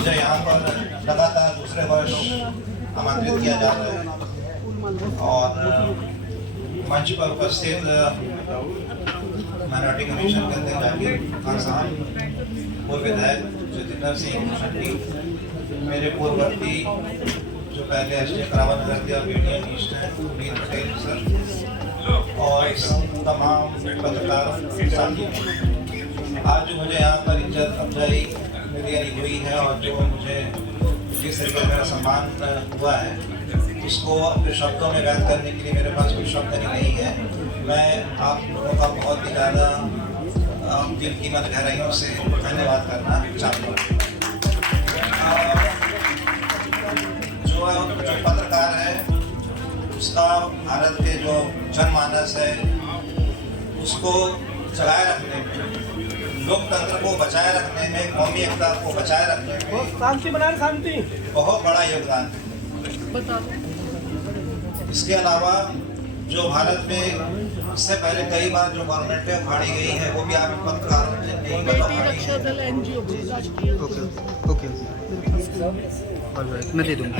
मुझे यहाँ पर लगातार दूसरे वर्ष आमंत्रित किया जा रहा है और मंच पर उपस्थित माइनॉरिटी कमीशन के अध्यक्ष जाकिर खान साहब, पूर्व विधायक जितेंद्र सिंह शंटी, मेरे पूर्ववर्ती जो पहले एसडीएम करावनगर के BDM ईस्ट हैं मीर पटेल सर और तमाम पत्रकार साथी, आज जो मुझे यहाँ पर इज्जत अफजाई मिली हुई है और जो मुझे जिस तरीके मेरा सम्मान हुआ है, इसको अपने शब्दों में बयान करने के लिए मेरे पास कोई शब्द नहीं है। मैं आप लोगों का बहुत ही ज़्यादा दिल की मत गहराइयों से धन्यवाद करना चाहता हूँ। जो पत्रकार है उसका भारत के जो जनमानस है उसको चलाए रखने में, लोकतंत्र को बचाए रखने में, कौमी एकता को बचाए रखने में शांति बहुत बड़ा योगदान है। इसके अलावा जो भारत में इससे पहले कई बार जो गवर्नमेंटें उखाड़ी गई है वो भी आप पत्रकारों ने नहीं बताई। मैं दे दूंगा।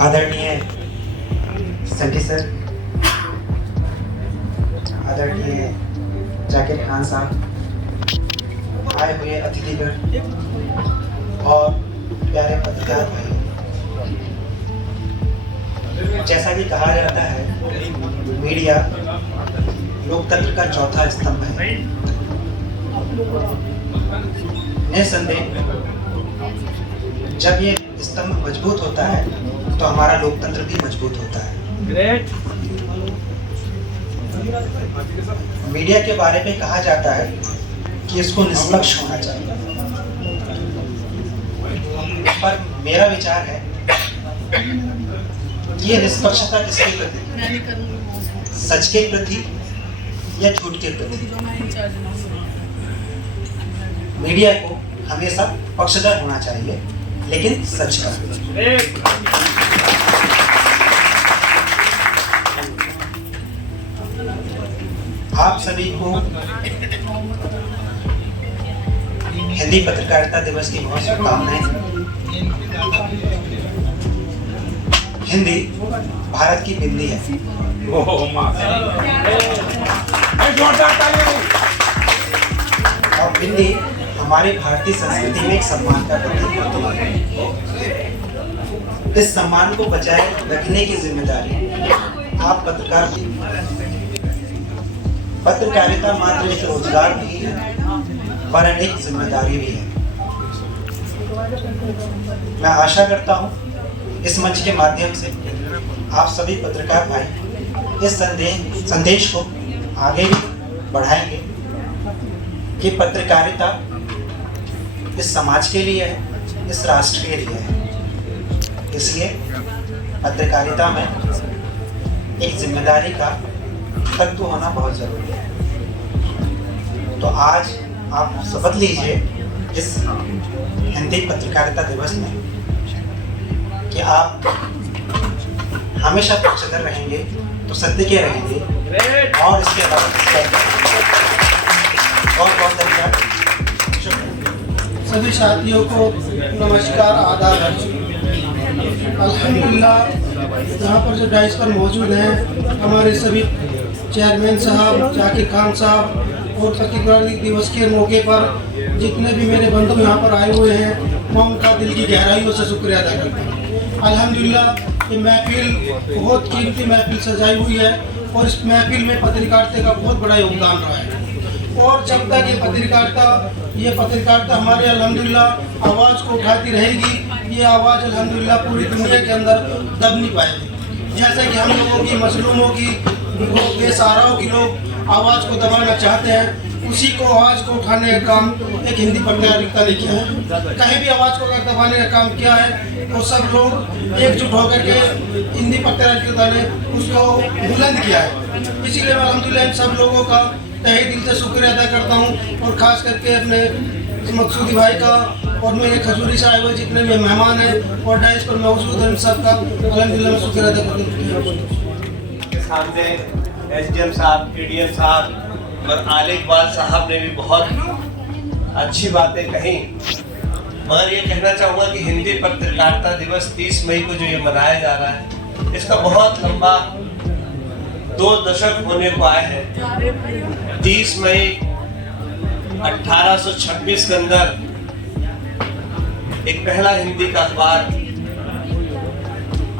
आदरणीय संटी सर, आदरणीय जाकिर खान साहब, आए हुए अतिथिगण और प्यारे पत्रकार भाई, जैसा कि कहा जाता है मीडिया लोकतंत्र का चौथा स्तंभ है। निसंदेह जब ये स्तंभ मजबूत होता है तो हमारा लोकतंत्र भी मजबूत होता है। मीडिया के बारे में कहा जाता है कि इसको निष्पक्ष होना चाहिए, पर मेरा विचार है कि ये निष्पक्षता किसके प्रति, सच के प्रति या झूठ के प्रति। मीडिया को हमेशा पक्षधर होना चाहिए, लेकिन सच का। आप सभी को हिंदी पत्रकारिता दिवस की बहुत शुभकामनाएं। हिंदी भारत की बिंदी है और बिंदी हमारी भारतीय संस्कृति में एक सम्मान का प्रतीक होती है। इस सम्मान को बचाए रखने की जिम्मेदारी आप पत्रकार की। पत्रकारिता मात्र एक रोजगार नहीं है, पर एक जिम्मेदारी भी है। मैं आशा करता हूं इस मंच के माध्यम से आप सभी पत्रकार भाई इस संदेश को आगे भी बढ़ाएंगे कि पत्रकारिता इस समाज के लिए है, इस राष्ट्र के लिए है। इसलिए पत्रकारिता में एक जिम्मेदारी का तत्व होना बहुत जरूरी है। तो आज आप शपथ लीजिए इस हिंदी पत्रकारिता दिवस में कि आप हमेशा पक्षधर रहेंगे, तो सत्य के रहेंगे और इसके अलावा बहुत धन्यवाद। सभी साथियों को नमस्कार, आदाब। अल्हम्दुलिल्लाह यहाँ पर जो डाइस पर मौजूद हैं हमारे सभी चेयरमैन साहब, जाकिर खान साहब और पत्रकारिता दिवस के मौके पर जितने भी मेरे बंधु यहाँ पर आए हुए हैं, मैं उनका दिल की गहराइयों से शुक्रिया अदा करता हूँ। अल्हम्दुलिल्लाह ये महफिल बहुत कीमती महफिल सजाई हुई है और इस महफिल में पत्रकारिता का बहुत बड़ा योगदान रहा है। और जब तक ये पत्रकारिता हमारे अल्हम्दुलिल्लाह आवाज़ को उठाती रहेगी, ये आवाज़ अल्हम्दुलिल्लाह पूरी दुनिया के अंदर दब नहीं पाएगी। जैसे कि हम लोगों की मजलूमों की, बेसहाराओं की लोग आवाज़ को दबाना चाहते हैं, उसी को आवाज़ को उठाने का काम एक हिंदी पत्रकारिता ने किया है। कहीं भी आवाज़ को अगर दबाने का काम किया है तो सब लोग एकजुट होकर के हिंदी पत्रकारिता ने उसको बुलंद किया है। इसीलिए मैं अल्हम्दुलिल्लाह इन सब लोगों का तहे दिल से शुक्रिया अदा करता हूँ और ख़ास करके अपने मकसूदी भाई का और मेरे खजूरी से आए हुए जितने भी मेहमान हैं और डाइस पर मौजूद हैं, सबका अल्हम्दुलिल्लाह मैं शुक्र अदा करता हूँ। के सामने एसडीएम साहब, एडीएम साहब और आले इकबाल साहब ने भी बहुत अच्छी बातें कही, मगर ये कहना चाहूँगा कि हिंदी पत्रकारिता दिवस 30 मई को जो ये मनाया जा रहा है, इसका बहुत लंबा 2 दशक होने को आए हैं। 30 मई 1826 के अंदर एक पहला हिंदी का अखबार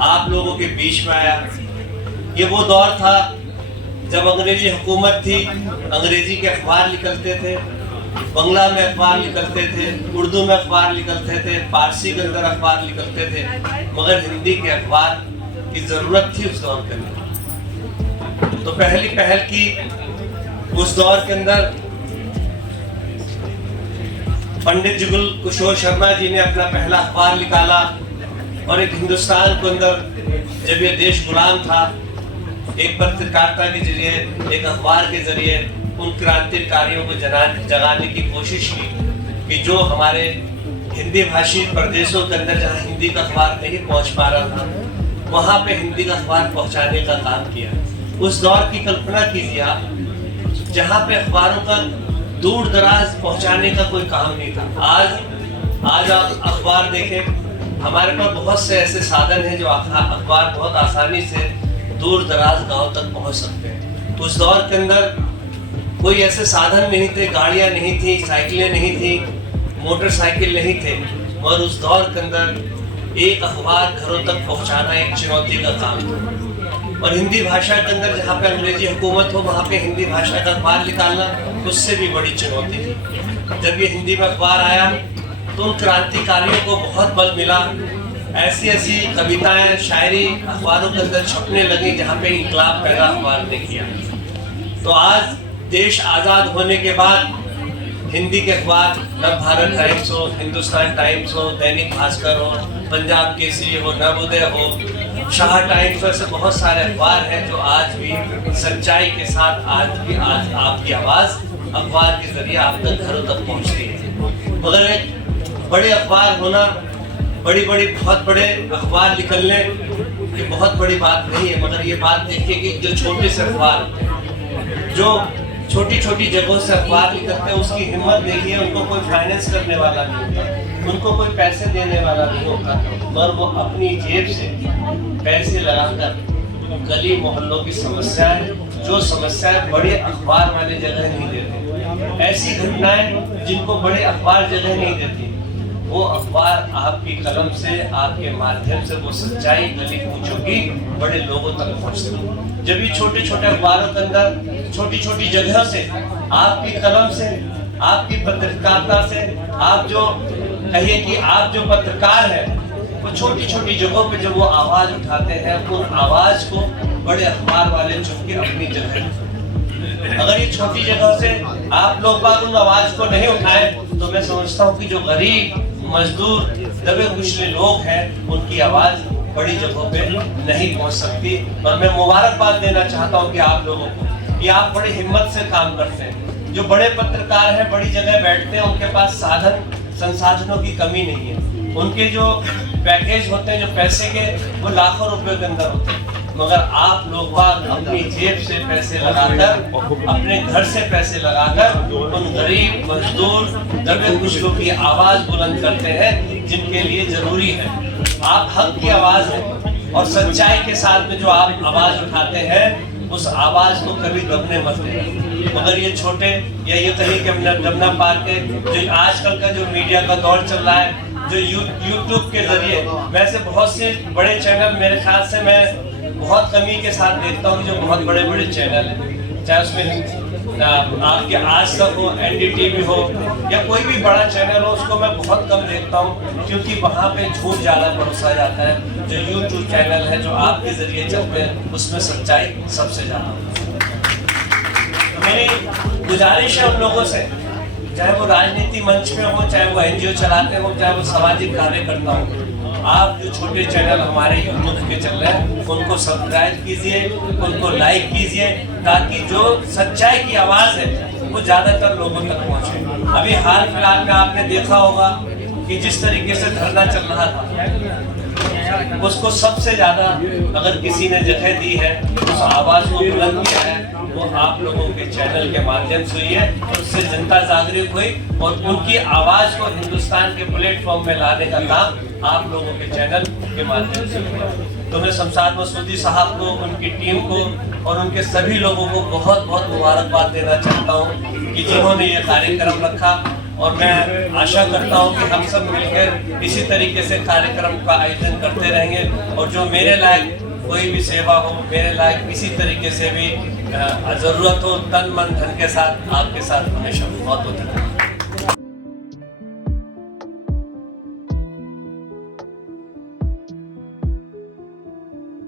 आप लोगों के बीच में आया। ये वो दौर था जब अंग्रेजी हुकूमत थी, अंग्रेजी के अखबार निकलते थे, बंगला में अखबार निकलते थे, उर्दू में अखबार निकलते थे, फारसी के अंदर अखबार निकलते थे, मगर हिंदी के अखबार की ज़रूरत थी उस दौर के अंदर। तो पहली पहल की उस दौर के अंदर पंडित जुगल किशोर शर्मा जी ने अपना पहला अखबार निकाला और एक हिंदुस्तान के अंदर जब ये देश गुलाम था, एक पत्रकारिता के जरिए, एक अखबार के जरिए उन क्रांतिकारियों को जगाने की कोशिश की कि जो हमारे हिंदी भाषी प्रदेशों के अंदर जहाँ हिंदी का अखबार नहीं पहुँच पा रहा था, वहाँ पे हिंदी का अखबार पहुँचाने का काम किया। उस दौर की कल्पना कीजिए आप, जहाँ पे अखबारों का दूर दराज पहुँचाने का कोई काम नहीं था। आज आप अखबार देखें, हमारे पास बहुत से ऐसे साधन हैं जो अखबार बहुत आसानी से दूर दराज गांव तक पहुंच सकते हैं। उस दौर के अंदर कोई ऐसे साधन नहीं थे, गाड़ियां नहीं थी, साइकिलें नहीं थी, मोटरसाइकिल नहीं थे, और उस दौर के अंदर एक अखबार घरों तक पहुंचाना एक चुनौती का काम था। और हिंदी भाषा के अंदर जहाँ पे अंग्रेजी हुकूमत हो, वहाँ पे हिंदी भाषा का अखबार निकालना उससे भी बड़ी चुनौती थी। जब ये हिंदी में अखबार आया तो उन क्रांतिकारियों को बहुत बल मिला। ऐसी ऐसी कविताएं, शायरी अखबारों के अंदर छपने लगी जहाँ पे इंकलाब पैदा अखबार ने किया। तो आज देश आज़ाद होने के बाद हिंदी के अखबार नवभारत टाइम्स हो, हिंदुस्तान टाइम्स हो, दैनिक भास्कर हो, पंजाब केसरी हो, नवोदय हो, शाह टाइम्स हो, ऐसे बहुत सारे अखबार हैं जो आज भी सच्चाई के साथ आज आपकी आवाज़ अखबार के जरिए आप तक घरों तक पहुँचती है। मगर एक बड़े अखबार होना, बहुत बड़े अखबार निकलने ये बहुत बड़ी बात नहीं है, मगर ये बात देखिए कि जो छोटे से अखबार, जो छोटी छोटी जगहों से अखबार निकलते हैं, उसकी हिम्मत देखिए। उनको कोई फाइनेंस करने वाला नहीं होता, उनको कोई पैसे देने वाला नहीं होता, मगर वो अपनी जेब से पैसे लगाकर गली मोहल्लों की समस्याएं, जो समस्याएं बड़े अखबार वाले जगह नहीं देते, ऐसी घटनाएं जिनको बड़े अखबार जगह नहीं देती, वो अखबार आपकी कलम से, आपके माध्यम से वो सच्चाई गली कूचों की बड़े लोगों तक पहुँचती है। जब ये छोटे छोटे अखबारों के अंदर छोटी छोटी जगह से, आपकी कलम से, आपकी पत्रकारिता से, आप जो कहिए कि आप जो पत्रकार हैं, वो छोटी छोटी जगहों पे जब वो आवाज़ उठाते हैं, उन आवाज़ को बड़े अखबार वाले चुन के अपनी जगह, अगर ये छोटी जगह से आप लोग बाग उन आवाज़ को नहीं उठाएं, तो मैं समझता हूँ कि जो गरीब, मजदूर, दबे कुचले लोग हैं, उनकी आवाज़ बड़ी जगहों पे नहीं पहुंच सकती। और मैं मुबारकबाद देना चाहता हूं कि आप लोगों को कि आप बड़ी हिम्मत से काम करते हैं। जो बड़े पत्रकार हैं, बड़ी जगह बैठते हैं, उनके पास साधन संसाधनों की कमी नहीं है। उनके जो पैकेज होते हैं, जो पैसे के, वो लाखों रुपए के अंदर होते हैं, मगर आप लोग बाग अपनी जेब से पैसे लगाकर, अपने घर से पैसे लगाकर उन गरीब, मजदूर, दबे कुचलों की आवाज़ बुलंद करते हैं, जिनके लिए ज़रूरी है। आप हक की आवाज़ हैं और सच्चाई के साथ में जो आप आवाज़ उठाते हैं, उस आवाज़ को कभी दबने मत देना। मगर ये छोटे, या ये कहीं कि अपना जमुना पार्क के जो आजकल का जो मीडिया का दौर चल रहा है, जो यूट्यूब के जरिए, वैसे बहुत से बड़े चैनल मेरे ख्याल से मैं बहुत कमी के साथ देखता हूँ, जो बहुत बड़े बड़े चैनल हैं, चाहे उसमें आपके आज तक हो, NDTV हो, या कोई भी बड़ा चैनल हो, उसको मैं बहुत कम देखता हूँ, क्योंकि वहाँ पे झूठ ज़्यादा परोसा जाता है। जो YouTube चैनल है, जो आपके जरिए चलते हैं, उसमें सच्चाई सबसे ज़्यादा। मेरी गुजारिश है उन लोगों से, चाहे वो राजनीति मंच में हो, चाहे वो NGO चलाते हो, चाहे वो सामाजिक कार्य करता हो, आप जो छोटे चैनल हमारे YouTube के चल रहे हैं, उनको सब्सक्राइब कीजिए, उनको लाइक कीजिए, ताकि जो सच्चाई की आवाज़ है वो ज़्यादातर लोगों तक पहुँचे। अभी हाल फिलहाल में आपने देखा होगा कि जिस तरीके से धरना चल रहा था उसको सबसे ज्यादा अगर किसी ने जगह दी है, उस आवाज को बुलंद किया है, वो आप लोगों के चैनल के माध्यम से हुई है। और उससे जनता जागरूक हुई और उनकी आवाज को हिंदुस्तान के प्लेटफॉर्म में लाने का काम आप लोगों के चैनल के माध्यम से हुआ। तो मैं शमशाद मसूदी साहब को, उनकी टीम को और उनके सभी लोगों को बहुत बहुत मुबारकबाद देना चाहता हूँ कि जिन्होंने ये कार्यक्रम रखा। और मैं आशा करता हूँ कि हम सब मिलकर इसी तरीके से कार्यक्रम का आयोजन करते रहेंगे और जो मेरे लायक कोई भी सेवा हो, मेरे लायक किसी तरीके से भी ज़रूरत हो, तन मन धन के साथ आपके साथ हमेशा। बहुत बहुत धन्यवाद।